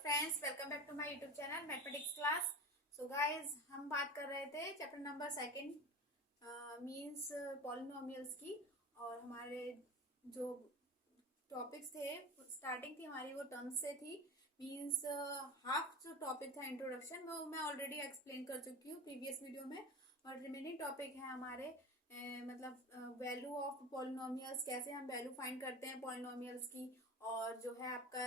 Friends, welcome back to my YouTube channel mathematics class. So guys, हम बात कर रहे थे chapter number second means polynomials की। और हमारे जो टॉपिक्स थे, स्टार्टिंग थी हमारी वो टर्म्स से थी। मींस हाफ जो टॉपिक था इंट्रोडक्शन, वो मैं ऑलरेडी एक्सप्लेन कर चुकी हूँ प्रीवियस वीडियो में। और रिमेनिंग टॉपिक है हमारे मतलब वैल्यू ऑफ पॉलिनोमियल्स, कैसे हम वैल्यू फाइंड करते हैं पॉलिनोमियल्स की। और जो है आपका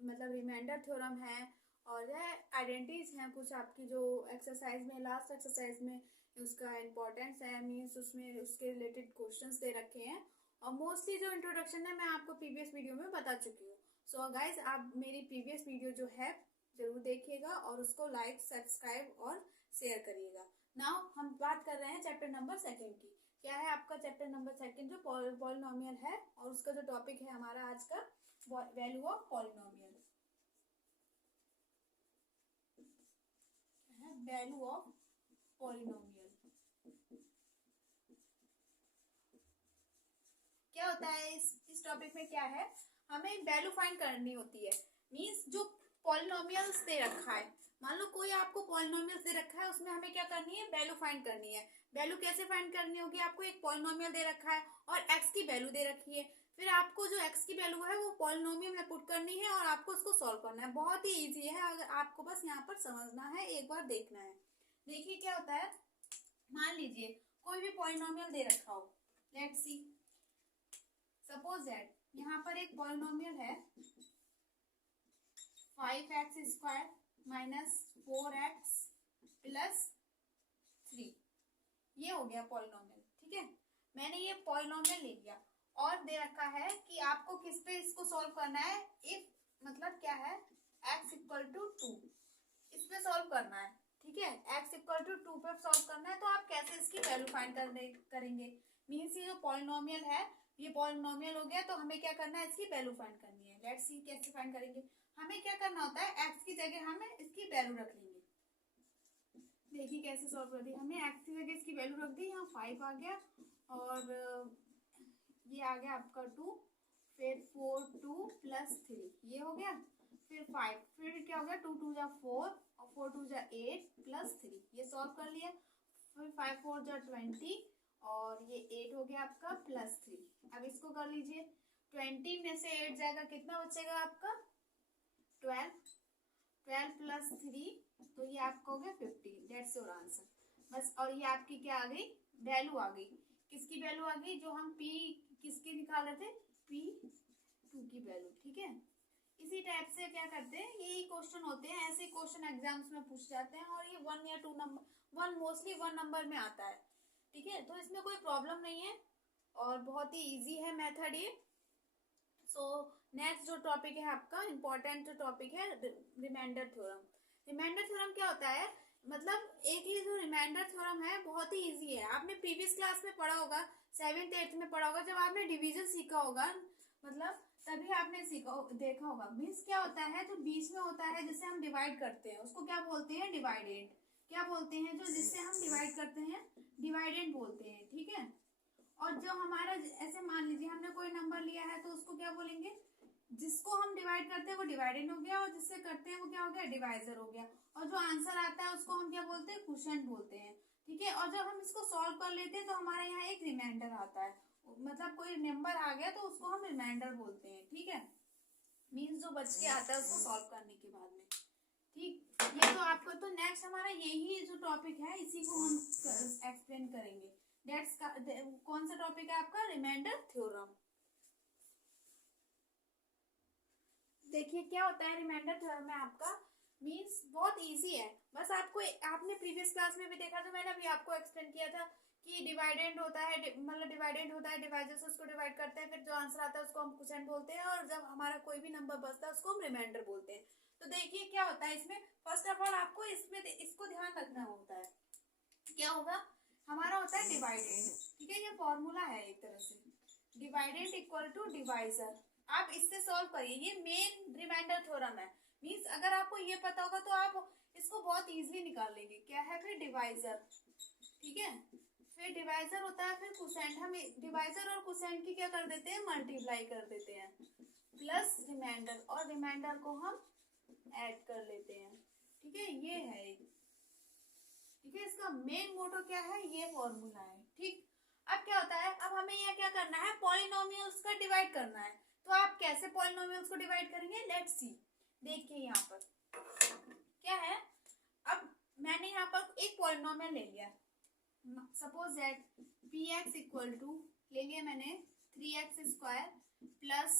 मतलब रिमाइंडर थ्योरम है, और जो है आइडेंटिटीज हैं कुछ आपकी, जो एक्सरसाइज में लास्ट एक्सरसाइज में उसका इम्पोर्टेंस है। मीन्स उसमें उसके रिलेटेड क्वेश्चंस दे रखे हैं। और मोस्टली जो इंट्रोडक्शन है मैं आपको प्रीवियस वीडियो में बता चुकी हूँ। सो गाइज, आप मेरी प्रीवियस वीडियो जो है जरूर देखिएगा और उसको लाइक, सब्सक्राइब और शेयर करिएगा। नाउ हम बात कर रहे हैं चैप्टर नंबर सेकंड की। क्या है आपका चैप्टर नंबर सेकंड, जो पॉलिनोमियल है, और उसका जो टॉपिक है हमारा आज का value of polynomial. Value of polynomial क्या होता है? इस टॉपिक में क्या है, हमें वैल्यू फाइंड करनी होती है। मींस जो पॉलिनोमियल्स दे रखा है, मान लो कोई आपको पॉलिनोमियल्स दे रखा है, उसमें हमें क्या करनी है, वैल्यू फाइंड करनी है। वैल्यू कैसे फाइंड करनी होगी? आपको एक पॉलिनोमियल दे रखा है और एक्स की वैल्यू दे रखी है। फिर आपको जो एक्स की वैल्यू है वो पॉलिनोमियल में पुट करनी है और आपको उसको सॉल्व करना है। बहुत ही इजी है, अगर आपको बस यहाँ पर समझना है, एक बार देखना है। देखिए क्या होता है, मान लीजिए कोई भी पॉलिनोमियल दे रखा हो। लेट्स सी, सपोज दैट यहाँ पर एक पॉलिनोमियल है 5x² माइनस 4x प्लस 3। ये हो गया पॉलिनोमियल, ठीक है। मैंने ये पॉलिनोमियल ले लिया और दे रखा है कि आपको किस पे इसको सॉल्व करना है। इफ मतलब क्या है, x इक्वल टू 2, इस पे सॉल्व करना है, ठीक है। x इक्वल टू 2 पे सॉल्व करना है, तो आप कैसे इसकी वैल्यू फाइंड करेंगे? मीन्स ये जो पॉलिनोमियल है, ये पॉलिनोमियल हो गया, तो हमें क्या करना है, इसकी वैल्यू फाइंड करनी है। लेट्स सी कैसे फाइंड करेंगे। हमें क्या करना होता है, x की जगह हमें इसकी वैल्यू रख लेंगे। देखिए कैसे सॉल्व कर दी, हमने x की जगह इसकी वैल्यू रख दी। यहाँ 5 आ गया और ये आ गया आपका 2, फिर 4 2 प्लस 3, ये हो गया। फिर 5, फिर क्या हो गया, 2 2 जा 4 और 4 2 जा 8 प्लस 3, ये सॉल्व कर लिया। फिर 5 4 जा 20 और ये 8 हो गया आपका प्लस 3। अब इसको कर लीजिए, 20 में से 8 जाएगा, कितना बचेगा आपका 12। 12 प्लस 3, तो ये आपका हो गया 15। That's your answer. बस, और ये आपकी क्या आ गई, वैल्यू आ गई। किसकी वैल्यू आ गई? जो हम p किसकी निकाल रहे थे, p2 की वैल्यू, ठीक है। इसी टाइप से क्या करते हैं, यही क्वेश्चन होते हैं, ऐसे क्वेश्चन एग्जाम्स में पूछ जाते हैं। और ये 1 या 2 नंबर, मोस्टली 1 नंबर में आता है, ठीक है। तो इसमें कोई प्रॉब्लम नहीं है और बहुत ही इजी है मेथड ये। सो नेक्स्ट जो टॉपिक है आपका इम्पोर्टेंट जो टॉपिक है, रिमाइंडर थ्योरम। रिमाइंडर थ्योरम क्या होता है, मतलब एक ही जो रिमाइंडर थ्योरम है बहुत ही इजी है। आपने प्रीवियस क्लास में पढ़ा होगा, 7th 8th में पढ़ा होगा, जब आपने डिवीजन सीखा होगा, मतलब तभी आपने सीखा देखा होगा। मीन्स क्या होता है, जो बीच में होता है जिसे हम डिवाइड करते हैं, उसको क्या बोलते हैं, डिवाइडेंड। क्या बोलते हैं, जो जिससे हम डिवाइड करते हैं, डिवाइडेंड बोलते हैं, ठीक है। और जो हमारा, ऐसे मान लीजिए हमने कोई नंबर लिया है, तो उसको क्या बोलेंगे, जिसको हम डिवाइड करते हैं वो डिवाइडेंड हो गया, और जिससे करते हैं वो क्या हो गया, डिवाइजर हो गया। और जो आंसर आता है उसको हम क्या बोलते हैं, क्वोशिएंट बोलते हैं, ठीक है। और जब हम इसको सॉल्व कर लेते हैं तो हमारे यहाँ एक रिमाइंडर आता है, मतलब कोई नंबर आ गया तो उसको हम रिमाइंडर बोलते हैं, ठीक है। मीन्स जो बच के आता है उसको सॉल्व करने के बाद में, ठीक। ये तो आपको, तो नेक्स्ट हमारा यही जो टॉपिक है, इसी को हम एक्सप्लेन करेंगे। दैट्स कौन सा टॉपिक है आपका, रिमाइंडर थ्योरम। देखिए क्या होता है रिमाइंडर थ्योरम में आपका, मींस बहुत इजी है। बस आपको, आपने प्रीवियस क्लास में भी देखा, जो मैंने अभी आपको एक्सप्लेन किया था कि डिवाइडेंड होता है, मतलब डिवाइडेंड होता है, डिवाइजर से उसको डिवाइड करते हैं, फिर जो आंसर आता है उसको हम क्वोशिएंट बोलते हैं, और जब हमारा कोई भी नंबर बचता है उसको हम रिमाइंडर बोलते हैं। तो देखिए क्या होता है इसमें, फर्स्ट ऑफ ऑल आपको इसमें इसको ध्यान रखना होता है। क्या होगा, हमारा होता है डिवाइडेंड, ठीक है। ये फॉर्मूला है एक तरह से, डिवाइडेंड इक्वल टू डिवाइजर। आप इससे सॉल्व करिए, ये मेन रिमाइंडर थ्योरम है। मींस अगर आपको ये पता होगा तो आप इसको बहुत इजीली निकाल लेंगे। क्या है फिर, डिवाइजर, ठीक है। फिर डिवाइजर होता है, फिर क्वोशिएंट। हम डिवाइजर और क्वोशिएंट की क्या कर देते हैं, मल्टीप्लाई कर देते हैं, प्लस रिमाइंडर, और रिमाइंडर को हम ऐड कर लेते हैं। ठीक है, ये है। ठीक है, इसका मेन मोटो क्या है, ये फॉर्मूला है। ठीक, अब क्या होता है, अब हमें यह क्या करना है, पॉलिनोमियल्स का डिवाइड करना है। तो आप कैसे पॉलिनोमियल्स को डिवाइड करेंगे, लेट्स सी। देखिए यहाँ पर क्या है, अब मैंने यहाँ पर एक पॉलिनोमियल ले लिया, suppose that p x equal to ले लिया मैंने 3x² प्लस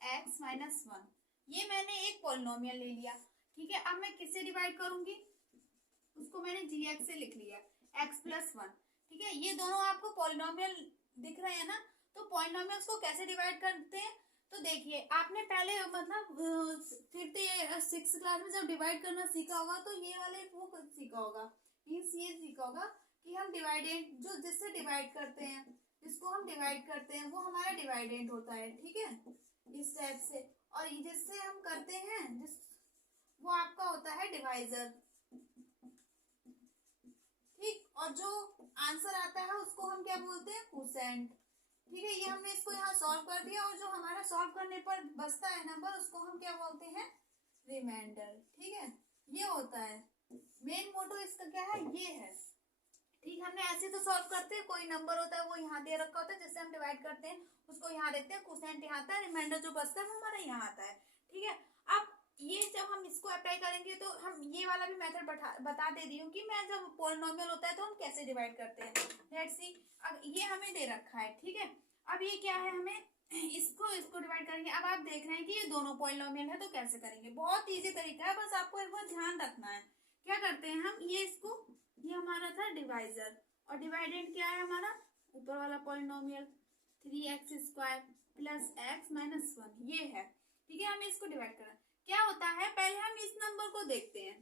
x माइनस 1। ये मैंने एक पॉलिनोमियल ले लिया। ठीक है, अब मैं किससे डिवाइड करूंगी, उसको मैंने gx से लिख लिया, x प्लस 1। ठीक है, ये दोनों आपको पॉलिनोमियल दिख रहे हैं ना। तो पॉलिनोमियल्स को कैसे डिवाइड करते हैं, तो देखिए आपने पहले मतलब 6th क्लास में जब डिवाइड करना सीखा होगा तो ये वाले वो सीखा होगा, ये सीखा होगा कि हम डिवाइडेंट जो जिससे डिवाइड करते हैं, जिसको हम डिवाइड करते हैं वो हमारा डिवाइडेंट होता है। ठीक है, इस टाइप से, और जिससे हम करते हैं जिस वो आपका होता है डिवाइजर। ठीक, और जो आंसर आता है उसको हम क्या बोलते हैं, क्वोशिएंट। ठीक है, ये हमने इसको यहाँ सॉल्व कर दिया, और जो हमारा सॉल्व करने पर बचता है नंबर उसको हम क्या बोलते हैं, रिमाइंडर। ठीक है, ये होता है मेन मोटो इसका, क्या है, ये है। ठीक, हमने ऐसे तो सॉल्व करते हैं, कोई नंबर होता है वो यहाँ दे रखा होता है जिससे हम डिवाइड करते हैं, उसको यहाँ देखते हैं, क्वोशिएंट यहाँ आता है, रिमाइंडर जो बचता है वो हमारा यहाँ आता है। ठीक है, अब ये जब हम इसको अप्लाई करेंगे तो हम ये वाला भी मेथड बता दे रही हूँ कि मैं जब पॉलिनोमियल होता है तो हम कैसे डिवाइड करते हैं। लेट्स सी, अब ये हमें दे रखा है। ठीक है, अब ये क्या है, हमें इसको डिवाइड करेंगे। अब आप देख रहे हैं कि ये दोनों पॉलिनोमियल है, तो कैसे करेंगे, बहुत इजी तरीका है, बस आपको एक बार ध्यान रखना है। क्या करते हैं हम, ये इसको, ये हमारा था डिवाइजर, और डिवाइडेंट क्या है हमारा, ऊपर वाला polynomial 3x² plus x minus 1, ये है। ठीक है, हमें इसको डिवाइड करना, क्या होता है, पहले हम इस नंबर को देखते हैं।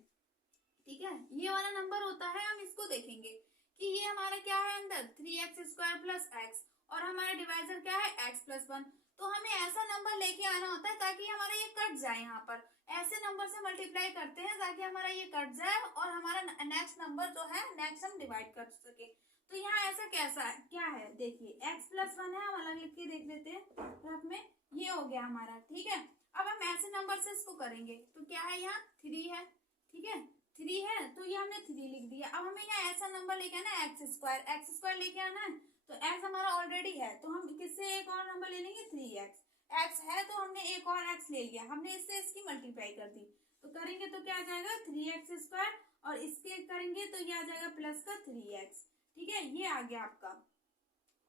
ठीक है, ये वाला नंबर होता है, हम इसको देखेंगे कि ये हमारा क्या है अंदर 3x² प्लस x, और हमारा डिवाइजर क्या है x प्लस 1। तो हमें ऐसा नंबर लेके आना होता है ताकि हमारा ये कट जाए, यहाँ पर ऐसे नंबर से मल्टीप्लाई करते हैं ताकि हमारा ये कट जाए और हमारा नेक्स्ट नंबर जो है नेक्स्ट हम डिवाइड कर सके। तो यहाँ ऐसा कैसा है, क्या है, देखिए x प्लस 1 है, हम अलग लिख के देख लेते हैं, तो में ये हो गया हमारा। ठीक है, अब हम ऐसे नंबर से इसको करेंगे, तो क्या है, यहाँ 3 है। ठीक है, 3 है तो ये हमने 3 लिख दिया। अब हमें यहाँ ऐसा नंबर लेके आना है x² लेके आना है, तो x हमारा ऑलरेडी है, तो हम किससे एक और नंबर ले लेंगे, 3x। x है तो हमने एक और x ले लिया, हमने इससे इसकी मल्टीप्लाई कर दी, तो करेंगे तो क्या आ जाएगा 3x², और इसके करेंगे तो ये आ जाएगा प्लस का 3x। ठीक है, ये आ गया आपका।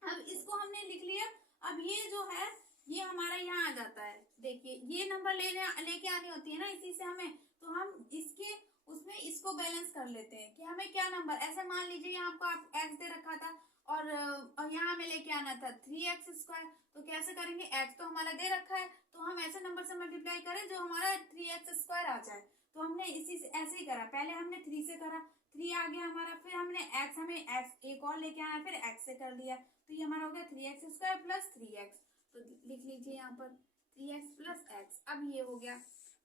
अब इसको हमने लिख लिया, अब ये जो है ये हमारा यहाँ आ जाता है। देखिए ये नंबर लेके आनी होती है ना इसी से हमें, तो हम इसके उसमें इसको बैलेंस कर लेते हैं कि हमें क्या नंबर, ऐसे मान लीजिए यहाँ आपको x दे रखा था और यहाँ हमें लेके आना था 3x², तो कैसे करेंगे, x तो हमारा दे रखा है, तो हम ऐसे नंबर से मल्टीप्लाई करें जो हमारा 3x² आ जाए। तो हमने इसी से ऐसे ही करा, पहले हमने 3 से करा, 3 आ गया हमारा, फिर हमने हमें x एक और लेके आना, फिर x से कर लिया, तो ये हमारा हो गया 3x² प्लस 3x। तो लिख लीजिए यहाँ पर 3x प्लस x। अब ये हो गया,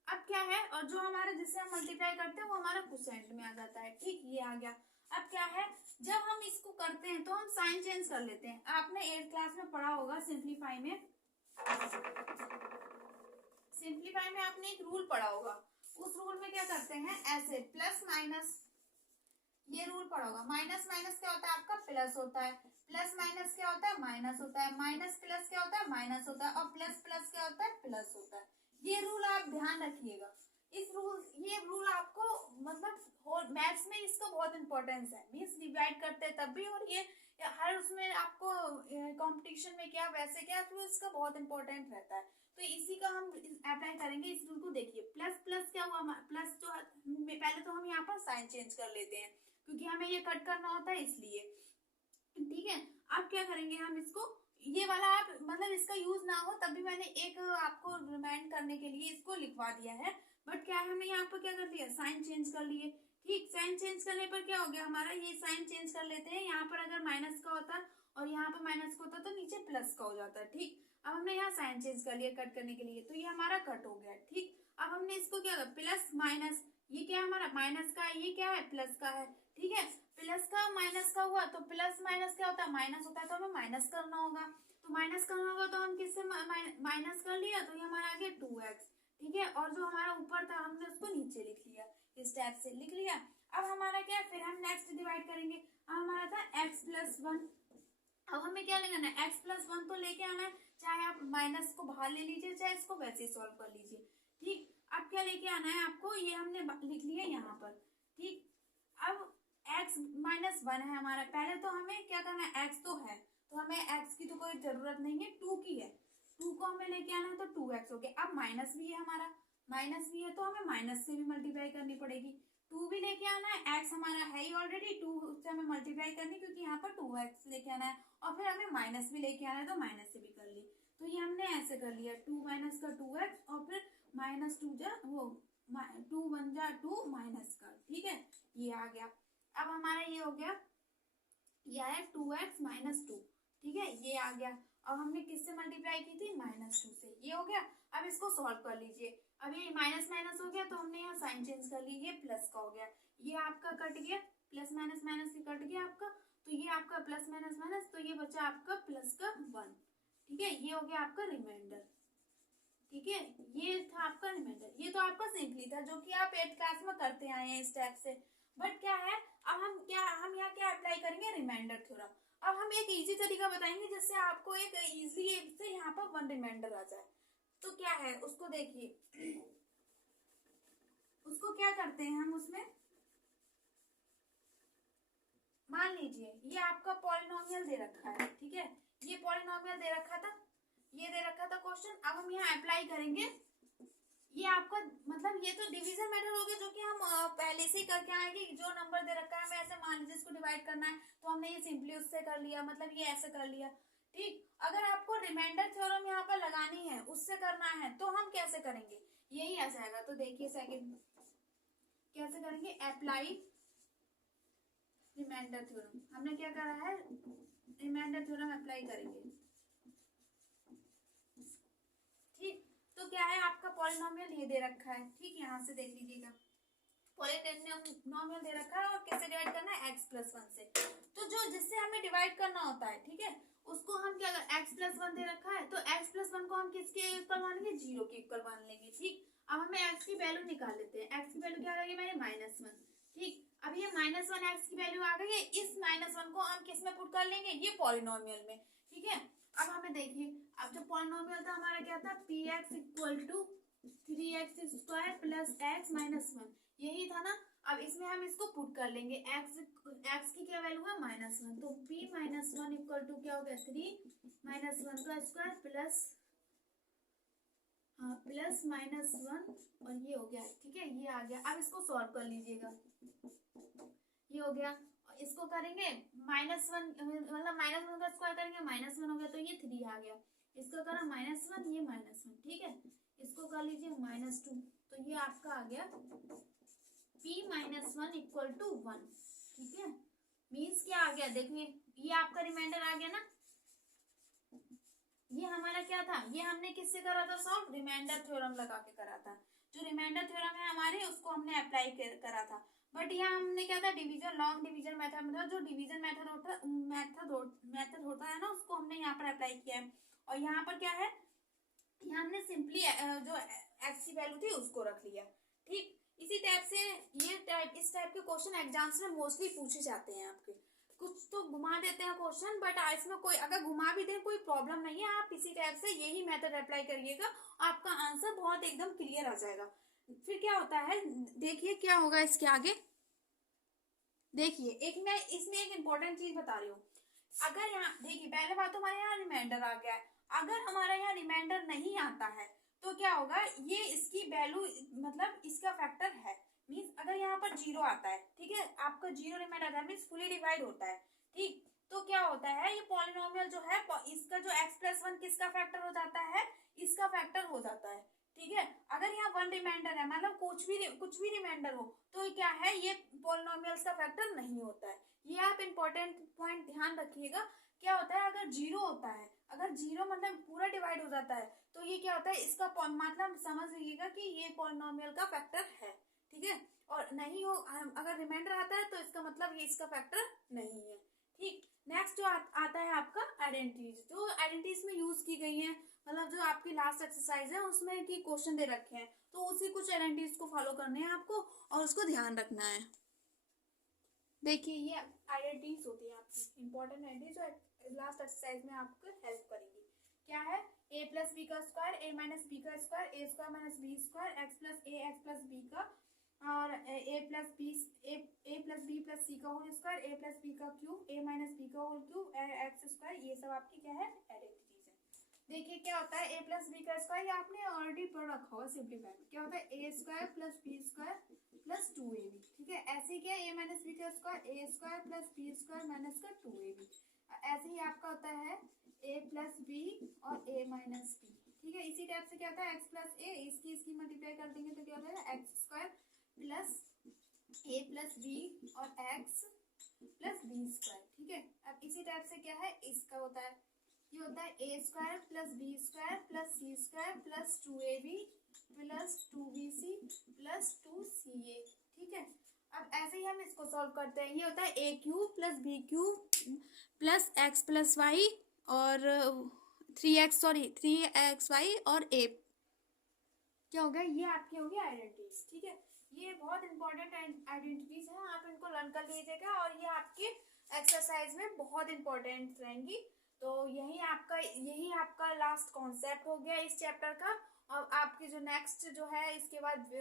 अब क्या है, और जो हमारा जिससे हम मल्टीप्लाई करते हैं वो हमारा क्वोशिएंट में आ जाता है। ठीक, ये आ गया। अब क्या है, जब हम इसको करते हैं तो हम साइन चेंज कर लेते हैं। आपने 8th क्लास में पढ़ा होगा सिंप्लीफाई में, आपने एक रूल पढ़ा होगा, उस रूल में क्या करते हैं, ऐसे प्लस माइनस, ये रूल पढ़ा होगा, माइनस माइनस क्या होता है आपका प्लस होता है, प्लस माइनस क्या होता है माइनस होता है, माइनस प्लस क्या होता है माइनस होता है, और प्लस प्लस क्या होता है प्लस होता है। ये रूल आप ध्यान रखिएगा, ये रूल आपको मतलब मैथ्स में इसका बहुत इंपॉर्टेंस है, मीन्स डिवाइड करते हैं तब भी, और ये हर उसमें आपको कंपटीशन में क्या वैसे क्या, तो इसका बहुत इंपॉर्टेंट रहता है। तो इसी का हम अप्लाई करेंगे इस रूल को। देखिए प्लस प्लस क्या हुआ, प्लस जो पहले तो हम यहाँ पर साइन चेंज कर लेते हैं क्योंकि हमें ये कट करना होता है इसलिए। ठीक है, अब क्या करेंगे हम इसको, ये वाला आप मतलब इसका यूज ना हो तब भी मैंने एक आपको रिमाइंड करने के लिए इसको लिखवा दिया है, बट क्या है हमने यहाँ पर क्या कर दिया, साइन चेंज कर लिए। ठीक, साइन चेंज करने पर क्या हो गया हमारा, ये साइन चेंज कर लेते हैं, यहाँ पर अगर माइनस का होता और यहाँ पर माइनस का होता तो नीचे प्लस का हो जाता। ठीक, अब हमने यहाँ साइन चेंज कर लिया कट करने के लिए, तो ये हमारा कट हो गया। ठीक, अब हमने इसको क्या किया, प्लस माइनस, ये क्या है हमारा माइनस का है, ये क्या है प्लस का है। ठीक है, प्लस का माइनस का हुआ तो प्लस माइनस क्या होता है माइनस होता है, तो हमें माइनस करना होगा, तो माइनस करना होगा तो हम किससे माइनस कर लिया, तो ये हमारा आ गया 2x। ठीक है, और जो हमारा ऊपर था हमने उसको नीचे लिख लिया, इस टाइप से लिख लिया। अब हमारा क्या है, फिर हम नेक्स्ट डिवाइड करेंगे। अब हमारा था x+1, अब हमें क्या लेना है, x+1 तो लेके आना है, चाहे आप माइनस को बाहर ले लीजिए, चाहे इसको वैसे ही सॉल्व कर लीजिए। ठीक, अब क्या लेके आना है आपको, ये हमने लिख लिया यहाँ पर। ठीक, अब x-1 है हमारा, पहले तो हमें क्या करना है, x तो है तो हमें x की तो कोई जरूरत नहीं है, 2 की है, 2 को हमें लेके आना है तो 2x हो गया। अब माइनस भी है हमारा, माइनस भी है तो हमें माइनस से भी मल्टीप्लाई करनी पड़ेगी, 2 भी लेके आना है, x हमारा है ही ऑलरेडी, 2 से हमें मल्टीप्लाई करनी क्योंकि यहाँ पर 2x लेके आना है, और फिर हमें माइनस भी लेके आना है तो माइनस से भी कर ली। तो ये हमने ऐसे कर लिया, 2 माइनस का 2x और फिर -2 जा वो 2 1 जा 2 माइनस का, ठीक है, ये आ गया। अब हमारा ये हो गया, यह है 2x - 2, ठीक है, ये आ गया। अब हमने किससे मल्टीप्लाई की थी, -2 से, ये हो गया। अब इसको सॉल्व कर लीजिए, अब ये माइनस माइनस हो गया तो हमने यहाँ साइन चेंज कर ली, ये प्लस का हो गया, ये आपका कट गया, प्लस माइनस माइनस से कट गया आपका, तो ये आपका प्लस माइनस माइनस, तो ये बचा आपका प्लस का 1, ठीक है, ये हो गया आपका रिमाइंडर। ठीक है, ये था आपका रिमाइंडर। ये तो आपका सिंपली था जो कि आप 8th क्लास में करते आए हैं इस टाइप से। बट क्या है, अब हम यहाँ क्या अप्लाई करेंगे, रिमाइंडर थ्योरम। अब हम एक इजी तरीका बताएंगे जिससे आपको एक इजी से यहाँ पर 1 रिमाइंडर आ जाए। तो क्या है, उसको देखिए, उसको क्या करते हैं हम, उसमें मान लीजिए ये आपका पॉलिनोमियल दे रखा है, ठीक है, ये पॉलिनोमियल दे रखा था, ये दे रखा था क्वेश्चन। अब हम यहाँ अप्लाई करेंगे, ये आपका मतलब ये तो डिवीजन मेथड हो गया जो कि हम पहले से ही करके आएंगे, जो नंबर दे रखा है हमें ऐसे मान लीजिए इसको डिवाइड करना है तो हमने ये सिंपली उससे कर लिया, मतलब ये ऐसे कर लिया। ठीक, अगर आपको रिमाइंडर थ्योरम यहाँ पर लगानी है, उससे करना है, तो हम कैसे करेंगे, यही आ जाएगा। तो देखिए सेकंड कैसे करेंगे, अप्लाई रिमाइंडर थ्योरम, हमने क्या करा है, रिमाइंडर थ्योरम अप्लाई करेंगे। ठीक, तो क्या है आपका पॉलिनोमियल ये दे रखा है, ठीक, यहाँ से देख लीजिएगा, पॉलिनोमियल दे रखा है और कैसे डिवाइड करना है, x+1 से। तो जो जिससे हमें डिवाइड करना होता है, ठीक है, उसको हम क्या कर, x+1 दे रखा है तो x+1 को हम किसके इक्वल मानेंगे, 0 के इक्वल मान लेंगे। ठीक, अब हमें x की वैल्यू निकाल लेते हैं, x की वैल्यू क्या आ गई मेरे, -1। ठीक, अब ये -1 x की वैल्यू आ गई है, इस -1 को हम किस में पुट कर लेंगे, ये पॉलिनोमियल में। ठीक है, अब हमें देखिए, अब जो पॉलिनोमियल था हमारा क्या था, px = 3x² + x - 1, यही था ना। अब इसमें हम इसको पुट कर लेंगे, x की क्या वैल्यू है, -1, तो p - 1 = क्या हो गया, 3 - 1 का स्क्वायर प्लस -1 और ये हो गया, ठीक है, ये आ गया। अब इसको सॉल्व कर लीजिएगा, ये हो गया, इसको करेंगे -1 मतलब -1 का स्क्वायर करेंगे, -1 हो गया तो ये 3 आ गया, इसको करा -1, ये -1, ठीक है, इसको कर लीजिए -2, तो ये आपका आ गया p - 1 = 1, ठीक है, मीन्स क्या आ गया, देखिए ये आपका रिमाइंडर आ गया ना। ये हमारा क्या था, ये हमने किससे करा था सॉल्व, रिमाइंडर थ्योरम लगा के करा था। जो रिमाइंडर थ्योरम है हमारे, उसको हमने अप्लाई करा था। बट यहाँ हमने क्या था, डिवीजन लॉन्ग डिवीजन मेथड, मतलब जो डिवीजन मेथड होता है ना, उसको हमने यहाँ पर अप्लाई किया है। और यहाँ पर क्या है, यहाँ हमने सिंपली जो x की वैल्यू थी उसको रख लिया। ठीक, इसी टाइप से इस टाइप के क्वेश्चन एग्जाम्स में मोस्टली पूछे जाते हैं आपके। कुछ तो घुमा देते हैं क्वेश्चन, बट इसमें कोई अगर घुमा भी दे कोई प्रॉब्लम नहीं है, आप इसी टाइप से यही मेथड अप्लाई करिएगा, आपका आंसर बहुत एकदम क्लियर आ जाएगा। फिर क्या होता है, देखिए क्या होगा इसके आगे, देखिए एक मैं इसमें एक इम्पोर्टेंट चीज बता रही हूँ। अगर यहाँ देखिए, पहले बात तो हमारे यहाँ रिमाइंडर आ गया है, अगर हमारे यहाँ रिमाइंडर नहीं आता है तो क्या होगा, ये इसकी वैल्यू मतलब इसका फैक्टर है, मीन्स अगर यहाँ पर 0 आता है, ठीक है, आपका 0 रिमाइंडर आता है, मीन्स फुली डिवाइड होता है। ठीक, तो क्या होता है, ये पॉलिनोमियल जो है, इसका जो x+1 किसका फैक्टर हो जाता है, इसका फैक्टर हो जाता है। ठीक है, अगर यहाँ 1 रिमाइंडर है, मतलब कुछ भी रिमाइंडर हो, तो क्या है, ये पॉलिनोमियल्स का फैक्टर नहीं होता है। ये आप इम्पोर्टेंट पॉइंट ध्यान रखिएगा। क्या होता है, अगर 0 होता है, अगर 0 मतलब पूरा डिवाइड हो जाता है, तो ये क्या होता है, इसका मतलब समझ लीजिएगा कि ये पॉलिनोमियल का फैक्टर है। ठीक है, और नहीं हो, अगर रिमाइंडर आता है तो इसका मतलब ये इसका फैक्टर नहीं है। ठीक, नेक्स्ट जो आता है आपका आइडेंटिटीज, जो आइडेंटिटीज में यूज की गई है, मतलब जो आपकी लास्ट एक्सरसाइज है उसमें की क्वेश्चन दे रखे हैं, तो उसी कुछ आइडेंटिटीज को फॉलो करने हैं आपको और उसको ध्यान रखना है। देखिए ये आइडेंटिटीज होती है आपकी इंपॉर्टेंट आइडेंटिटीज जो लास्ट एक्सरसाइज में आपको हेल्प करेंगी। क्या है? a प्लस बी का स्क्वायर, a माइनस बी का square, a square minus b square, x plus a x plus b का, और a plus b plus c का whole square, a plus b का क्यूब, ए माइनस बी का whole cube, x square, ये सब आपकी क्या है? आइडेंटिटीज है। देखिए क्या होता है, a प्लस बी का स्क्वायर, ये आपने ऑलरेडी पढ़ रखा होगा सिंप्लीफाई में। क्या होता है? A square plus b square plus 2ab। ठीक है, ऐसे ही क्या है? a माइनस बी का square, a square plus b square minus का 2ab। ऐसे ही आपका होता है a प्लस बी और a माइनस बी। ठीक है, इसी टाइप से क्या होता है? x प्लस ए, इसकी मल्टीप्लाई कर देंगे तो क्या होता है? X square plus a plus b और x प्लस बी स्क्वायर। ठीक है, अब इसी टाइप से क्या है? इसका होता है, ये होता है a square plus b square plus c square plus 2ab plus 2bc plus 2ca। ठीक है, अब ऐसे ही हम इसको सॉल्व करते हैं। ये होता है a cube plus b cube plus x plus y और 3xy और a। क्या हो गया? ये आपकी होगी आइडेंटिटीज। ठीक है, ये बहुत इंपॉर्टेंट आइडेंटिटीज हैं, आप इनको लर्न कर लीजिएगा और ये आपके एक्सरसाइज में बहुत इंपॉर्टेंट रहेंगी। तो यही आपका लास्ट कॉन्सेप्ट हो गया इस चैप्टर का। और आपकी जो नेक्स्ट जो है इसके बाद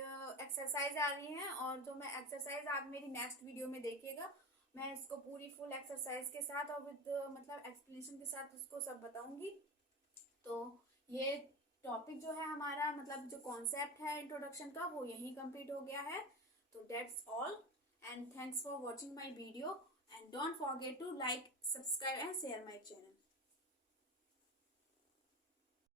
एक्सरसाइज आ रही हैं, और जो मैं एक्सरसाइज आप मेरी नेक्स्ट वीडियो में देखिएगा, मैं इसको पूरी फुल एक्सरसाइज के साथ और विद मतलब एक्सप्लेनेशन के साथ उसको सब बताऊंगी। तो ये टॉपिक जो है हमारा मतलब जो कॉन्सेप्ट है इंट्रोडक्शन का वो यहीं कंप्लीट हो गया है। तो that's all and thanks for watching my video and don't forget to like, subscribe and share my channel.